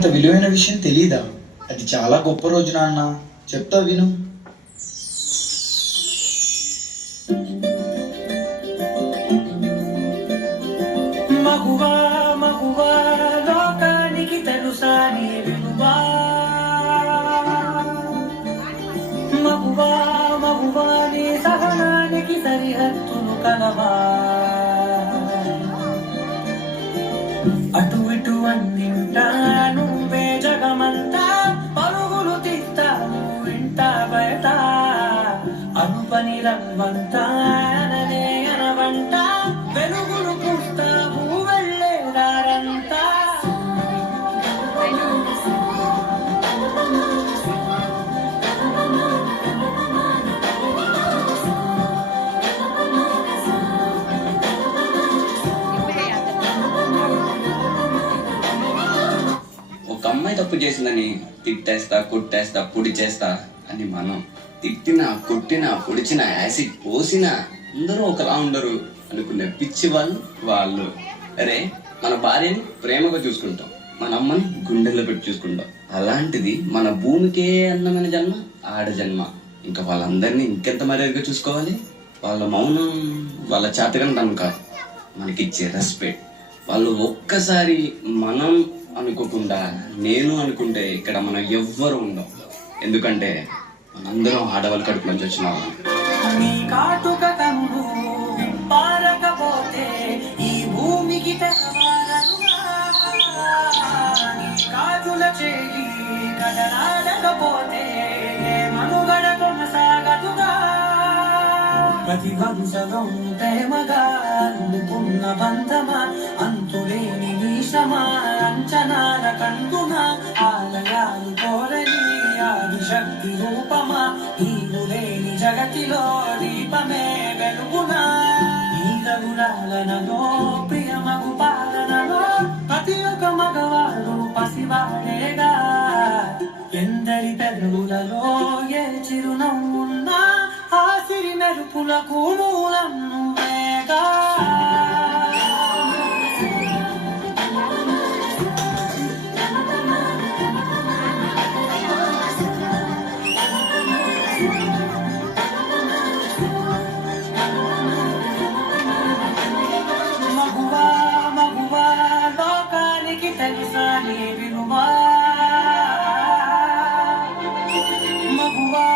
అంత విలువైన విషయం తెలీదా? అది చాలా గొప్ప రోజు నాన్న. చెప్తా విను. మగువా మగువా లోకానికి తెలుసా నీ విలువా? మగువా మగువా నీ సహనానికి సరిహద్దులు కలవా? అటు ఇటు అన్నింటా నువ్వే జగమంతా, పరుగులు తీస్తావు ఇంట బయట, అనుపని రవ్వంతా అననే అనవంట, వెలుగులు పూస్తావు వెళ్ళే దారంతా. ఒక అమ్మాయి తప్పు చేసిందని తిట్టేస్తా, కొట్టేస్తా, పొడి చేస్తా అని మనం తిట్టినా, కొట్టినా, పొడిచినా, యాసిడ్ పోసినా అందరూ ఒకలా ఉండరు అనుకునే పిచ్చి వాళ్ళు. అరే, మన భార్యని ప్రేమగా చూసుకుంటాం, మన అమ్మని గుండెల్లో పెట్టి చూసుకుంటాం. అలాంటిది మన భూమికే అందమైన జన్మ ఆడ జన్మ. ఇంకా వాళ్ళందరినీ ఇంకెంత మర్యాదగా చూసుకోవాలి. వాళ్ళ మౌనం వాళ్ళ చేతకంటాం కాదు, మనకిచ్చే రెస్పెక్ట్. వాళ్ళు ఒక్కసారి మనం అనుకోకుండా నేను అనుకుంటే ఇక్కడ మనం ఎవ్వరు ఉండం. ఎందుకంటే మనందరం ఆడవాళ్ళ కడుపు నుంచి వచ్చిన వాళ్ళం. నీ కాటుక కన్ను పారకపోతే ఈ భూమికి తెగవారనుగా, నీ కాజుల చేయి కదలాడకపోతే మనుగడ కొనసాగదుగా. ప్రతి వంశలో ప్రేమగా అందుకున్న బంధమా, అంతులేని నీశమా, అంచనాల కందున ఆలయాలు కోరని ఆదిశక్తి రూపమా, నీవు లేని జగతిలో దీపమే వెలుగునా. నీలగులాలనలో ప్రియమగు పాలనలో ప్రతి ఒక్క మగవాడు పసివాడేగా. ఎందరి పెదవులలో ఏ చిరునవ్వున్నా ఆ సిరి మెరుపులకు మూలం నువ్వేగా. మగువా మగువా లోకానికి తెలుసా నీ విలువా? మగువా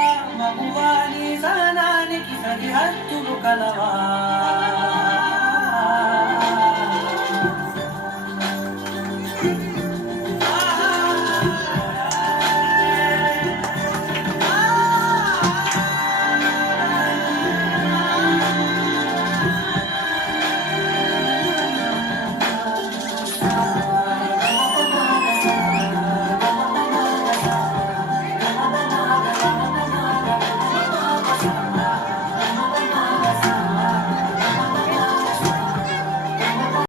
మగువా నీ సహనానికి సరిహద్దులు కలవా?